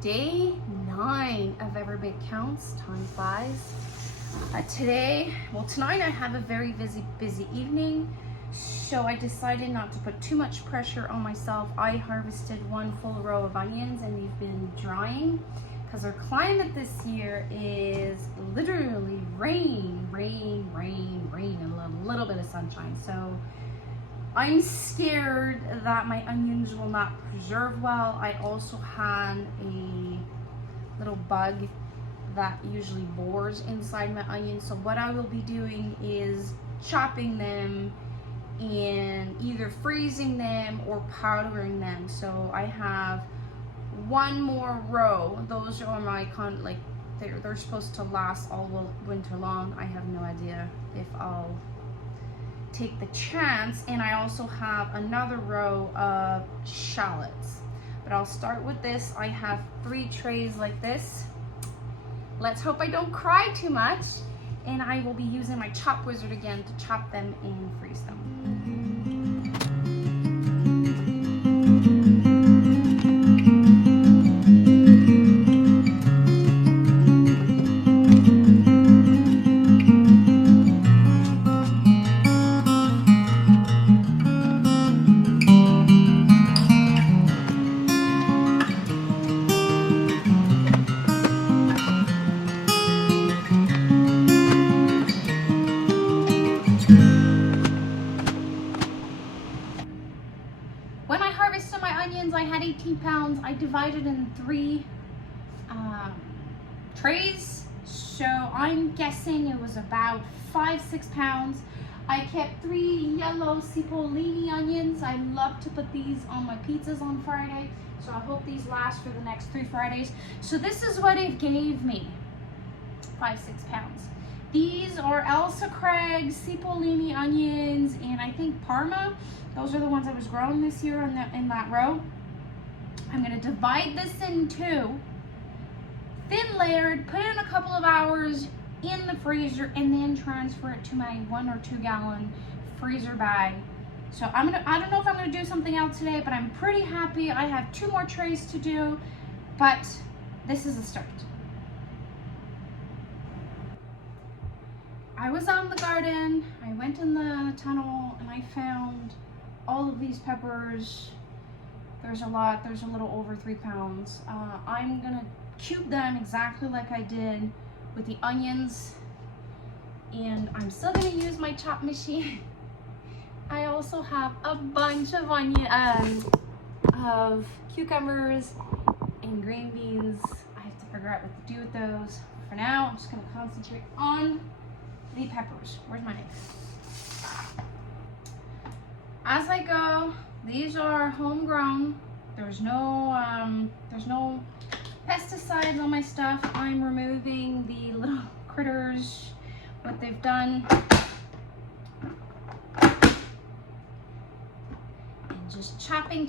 Day 9 of Every Bit Counts. Time flies. Tonight I have a very busy evening, so I decided not to put too much pressure on myself. I harvested one full row of onions and they've been drying because our climate this year is literally rain, and a little bit of sunshine. So I'm scared that my onions will not preserve well. I also had a little bug that usually bores inside my onions. So what I will be doing is chopping them and either freezing them or powdering them. So I have one more row. Those are my they're supposed to last all winter long. I have no idea if I'll take the chance. And I also have another row of shallots, but I'll start with this. I have 3 trays like this. Let's hope I don't cry too much, and I will be using my chop wizard again to chop them and freeze them. When I harvested my onions, I had 18 pounds. I divided in 3 trays, so I'm guessing it was about 5-6 pounds. I kept 3 yellow cipollini onions. I love to put these on my pizzas on Friday, so I hope these last for the next 3 Fridays. So this is what it gave me, 5-6 pounds. These are Elsa Craig cipollini onions, and I think Parma. Those are the ones I was growing this year in that row. I'm gonna divide this in 2, thin layered, put it in a couple of hours in the freezer, and then transfer it to my 1 or 2 gallon freezer bag. So I don't know if I'm gonna do something else today, but I'm pretty happy. I have 2 more trays to do, but this is a start. I was out in the garden, I went in the tunnel, and I found all of these peppers. There's a lot, there's a little over 3 pounds. I'm gonna cube them exactly like I did with the onions, and I'm still gonna use my chop machine. I also have a bunch of of cucumbers and green beans. I have to figure out what to do with those. For now, I'm just gonna concentrate on the peppers. Where's my knife? As I go, these are homegrown. There's no pesticides on my stuff. I'm removing the little critters, what they've done, and just chopping.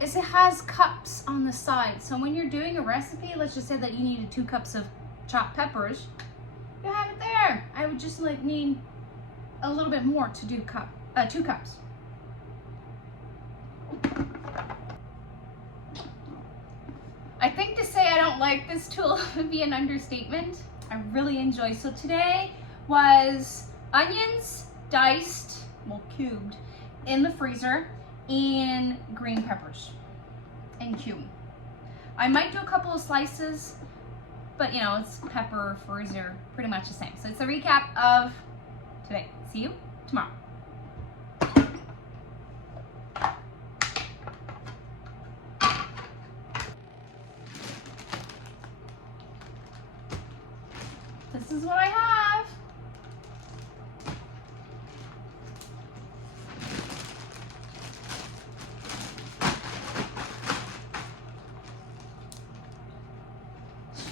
Is it has cups on the side, so when you're doing a recipe, let's just say that you needed 2 cups of chopped peppers, you have it there. I would just need a little bit more to do 2 cups. I think to say I don't like this tool would be an understatement. I really enjoy. So today was onions diced, cubed, in the freezer, and green peppers and cumin. I might do a couple of slices, but it's pepper, freezer, pretty much the same. So it's a recap of today. See you tomorrow. This is what I have.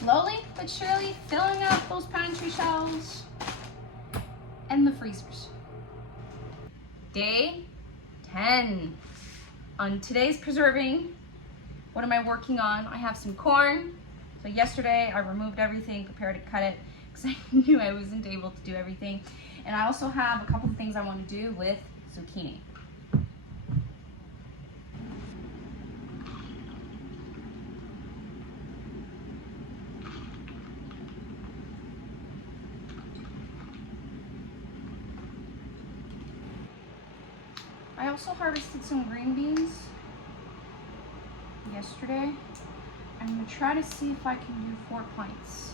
Slowly but surely filling up those pantry shelves and the freezers. Day 10. On today's preserving, what am I working on? I have some corn. So yesterday I removed everything, prepared to cut it because I knew I wasn't able to do everything. And I also have a couple of things I want to do with zucchini. I also harvested some green beans yesterday. I'm gonna try to see if I can do 4 pints.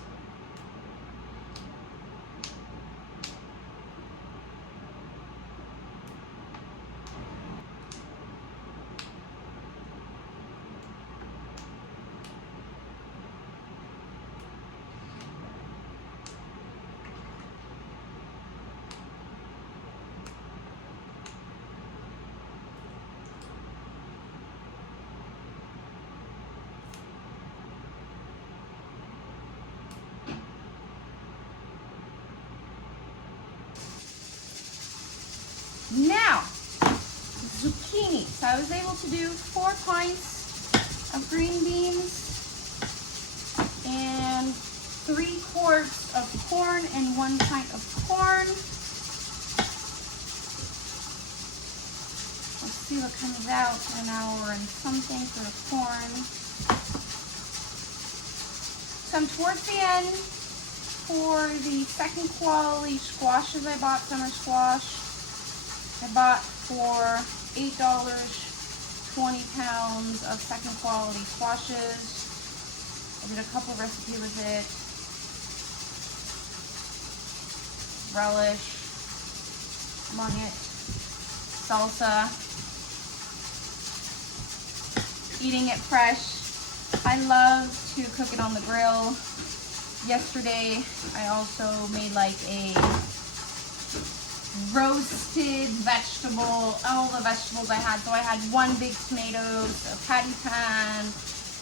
Now, zucchini. So I was able to do 4 pints of green beans and 3 quarts of corn and 1 pint of corn. Let's see what comes out in an hour and something for the corn. So I'm towards the end for the second quality squashes I bought, summer squash. I bought for $8, 20 pounds of second quality squashes. I did a couple recipes with it. Relish, among it, salsa. Eating it fresh. I love to cook it on the grill. Yesterday, I also made like a roasted vegetable, all the vegetables I had. So I had 1 big tomato, a patty pan,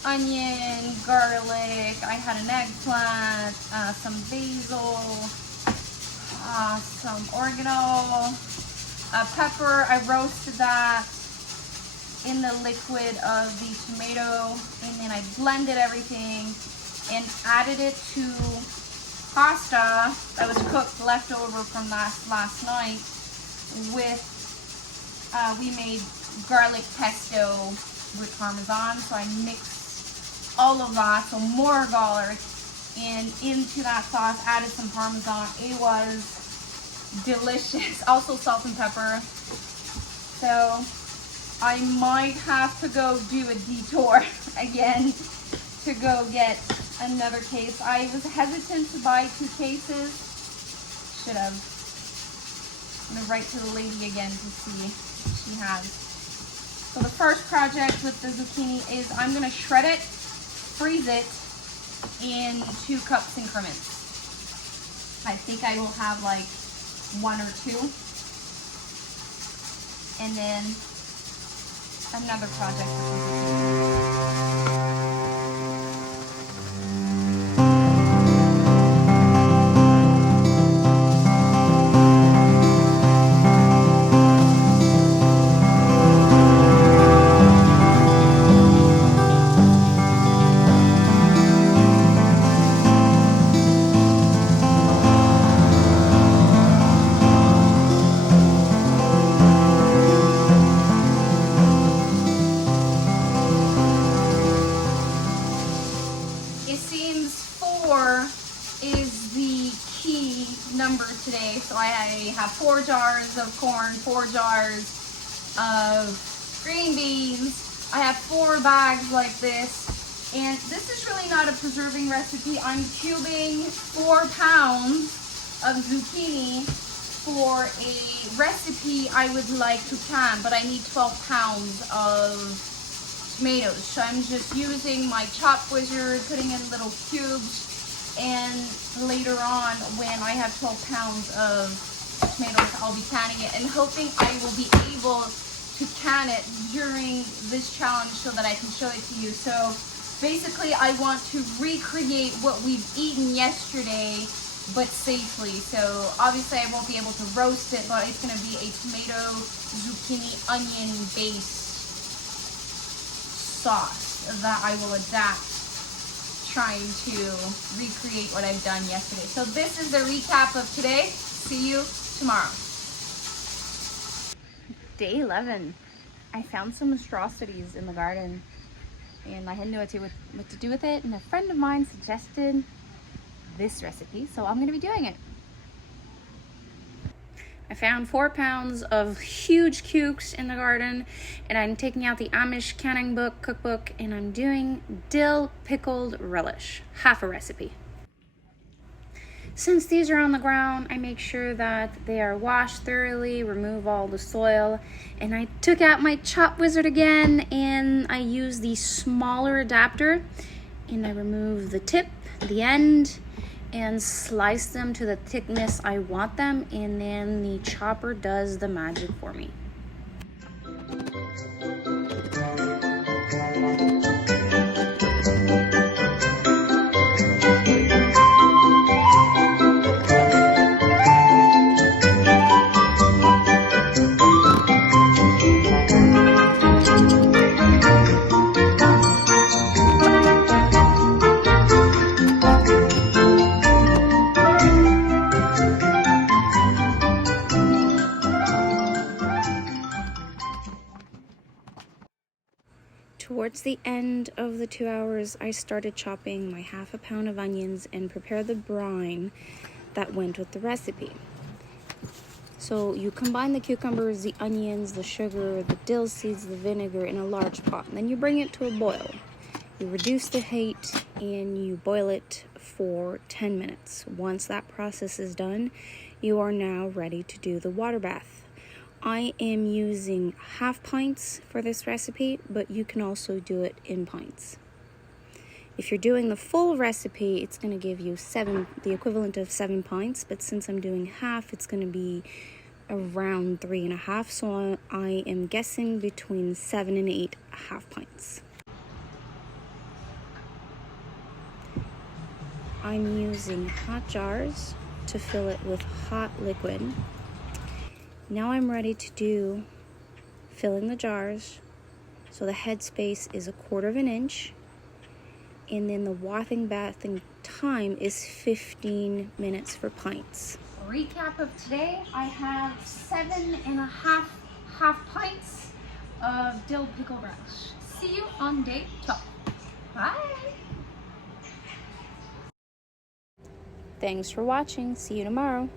onion, garlic, I had an eggplant, some basil, some oregano, pepper. I roasted that in the liquid of the tomato, and then I blended everything and added it to pasta that was cooked left over from last night with, we made garlic pesto with Parmesan. So I mixed all of that, so more garlic, and into that sauce added some Parmesan. It was delicious. Also salt and pepper. So I might have to go do a detour again to go get another case. I was hesitant to buy 2 cases. Should have. I'm gonna write to the lady again to see if she has. So the first project with the zucchini is I'm gonna shred it, freeze it in 2 cups increments. I think I will have like 1 or 2. And then another project with the zucchini. Is the key number today. So I have 4 jars of corn, 4 jars of green beans. I have 4 bags like this, and this is really not a preserving recipe. I'm cubing 4 pounds of zucchini for a recipe I would like to can, but I need 12 pounds of tomatoes. So I'm just using my chop wizard, putting in little cubes, and later on when I have 12 pounds of tomatoes, I'll be canning it and hoping I will be able to can it during this challenge so that I can show it to you. So basically I want to recreate what we've eaten yesterday but safely. So obviously I won't be able to roast it, but it's gonna be a tomato, zucchini, onion based sauce that I will adapt, trying to recreate what I've done yesterday. So this is the recap of today. See you tomorrow. Day 11. I found some monstrosities in the garden and I had no idea what to do with it, and a friend of mine suggested this recipe, so I'm going to be doing it. I found 4 pounds of huge cukes in the garden, and I'm taking out the Amish canning book, cookbook, and I'm doing dill pickled relish, half a recipe. Since these are on the ground, I make sure that they are washed thoroughly, remove all the soil, and I took out my chop wizard again, and I use the smaller adapter, and I remove the tip, the end, and slice them to the thickness I want them, and then the chopper does the magic for me. Towards the end of the 2 hours, I started chopping my half a pound of onions and prepare the brine that went with the recipe. So you combine the cucumbers, the onions, the sugar, the dill seeds, the vinegar in a large pot, and then you bring it to a boil. You reduce the heat and you boil it for 10 minutes. Once that process is done, you are now ready to do the water bath. I am using half pints for this recipe, but you can also do it in pints. If you're doing the full recipe, it's going to give you the equivalent of 7 pints, but since I'm doing half, it's going to be around 3.5, so I am guessing between 7 and 8 half pints. I'm using hot jars to fill it with hot liquid. Now I'm ready to fill in the jars. So the headspace is 1/4 inch, and then the bathing time is 15 minutes for pints. Recap of today, I have 7.5 half pints of dill pickle relish. See you on day 12. Bye. Thanks for watching. See you tomorrow.